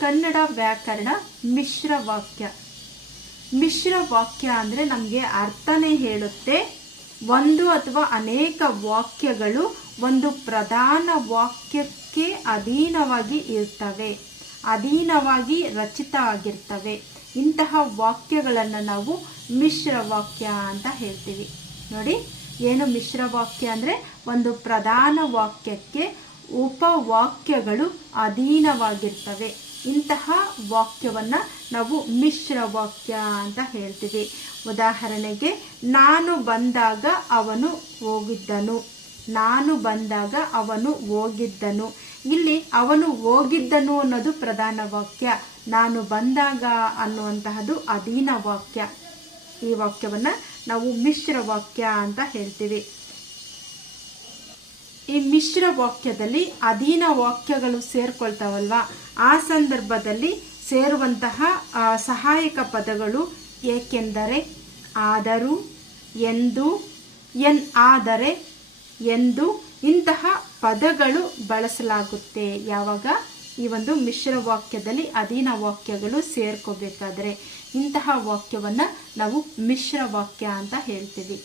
ಕನ್ನಡ ವ್ಯಾಕರಣ ಮಿಶ್ರ ವಾಕ್ಯ. ಮಿಶ್ರ ವಾಕ್ಯ ಅಂದರೆ ನಮಗೆ ಅರ್ಥನೇ ಹೇಳುತ್ತೆ. ಒಂದು ಅಥವಾ ಅನೇಕ ವಾಕ್ಯಗಳು ಒಂದು ಪ್ರಧಾನ ವಾಕ್ಯಕ್ಕೆ ಅಧೀನವಾಗಿ ಇರ್ತವೆ, ಅಧೀನವಾಗಿ ರಚಿತ ಆಗಿರ್ತವೆ. ಇಂತಹ ವಾಕ್ಯಗಳನ್ನು ನಾವು ಮಿಶ್ರ ವಾಕ್ಯ ಅಂತ ಹೇಳ್ತೀವಿ. ನೋಡಿ, ಏನು ಮಿಶ್ರ ವಾಕ್ಯ ಅಂದರೆ ಒಂದು ಪ್ರಧಾನ ವಾಕ್ಯಕ್ಕೆ ಉಪವಾಕ್ಯಗಳು ಅಧೀನವಾಗಿರ್ತವೆ. ಇಂತಹ ವಾಕ್ಯವನ್ನು ನಾವು ಮಿಶ್ರ ವಾಕ್ಯ ಅಂತ ಹೇಳ್ತೀವಿ. ಉದಾಹರಣೆಗೆ, ನಾನು ಬಂದಾಗ ಅವನು ಹೋಗಿದ್ದನು, ನಾನು ಬಂದಾಗ ಅವನು ಹೋಗಿದ್ದನು. ಇಲ್ಲಿ ಅವನು ಹೋಗಿದ್ದನು ಅನ್ನೋದು ಪ್ರಧಾನ ವಾಕ್ಯ, ನಾನು ಬಂದಾಗ ಅನ್ನುವಂತಹದ್ದು ಅಧೀನ ವಾಕ್ಯ. ಈ ವಾಕ್ಯವನ್ನು ನಾವು ಮಿಶ್ರ ವಾಕ್ಯ ಅಂತ ಹೇಳ್ತೀವಿ. ಈ ಮಿಶ್ರ ವಾಕ್ಯದಲ್ಲಿ ಅಧೀನ ವಾಕ್ಯಗಳು ಸೇರ್ಕೊಳ್ತಾವಲ್ವ, ಆ ಸಂದರ್ಭದಲ್ಲಿ ಸೇರುವಂತಹ ಸಹಾಯಕ ಪದಗಳು ಏಕೆಂದರೆ, ಆದರೂ, ಎಂದು, ಆದರೆ, ಎಂದು ಇಂತಹ ಪದಗಳು ಬಳಸಲಾಗುತ್ತೆ. ಯಾವಾಗ ಈ ಒಂದು ಮಿಶ್ರ ವಾಕ್ಯದಲ್ಲಿ ಅಧೀನ ವಾಕ್ಯಗಳು ಸೇರ್ಕೋಬೇಕಾದ್ರೆ ಇಂತಹ ವಾಕ್ಯವನ್ನು ನಾವು ಮಿಶ್ರ ವಾಕ್ಯ ಅಂತ ಹೇಳ್ತೀವಿ.